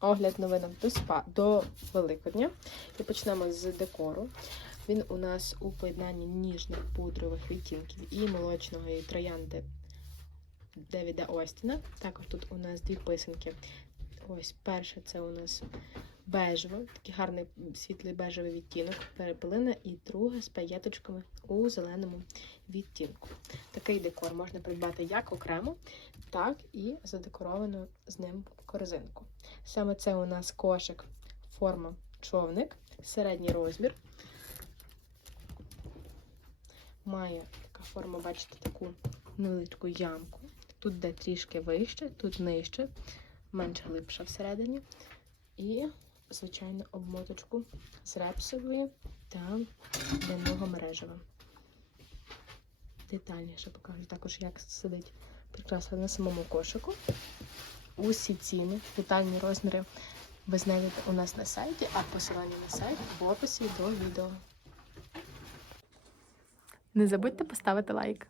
огляд новинок до спа до Великодня. І почнемо з декору. Він у нас у поєднанні ніжних пудрових відтінків і молочної троянди Девіда Остіна. Також тут у нас дві писанки. Ось перша це у нас бежева, такий гарний світлий бежевий відтінок, перепелина, і друга з паєточками у зеленому відтінку. Такий декор можна придбати як окремо, так і задекоровану з ним корзинку. Саме це у нас кошик, форма човник, середній розмір. Має така форма, бачите, таку невеличку ямку. Тут де трішки вище, тут нижче, менш глибша всередині. І, звичайно, обмоточку з репсової та ляного мережева. Детальніше покажу також, як сидить прикраса на самому кошику. Усі ціни, детальні розміри ви знайдете у нас на сайті, а посилання на сайт в описі до відео. Не забудьте поставити лайк.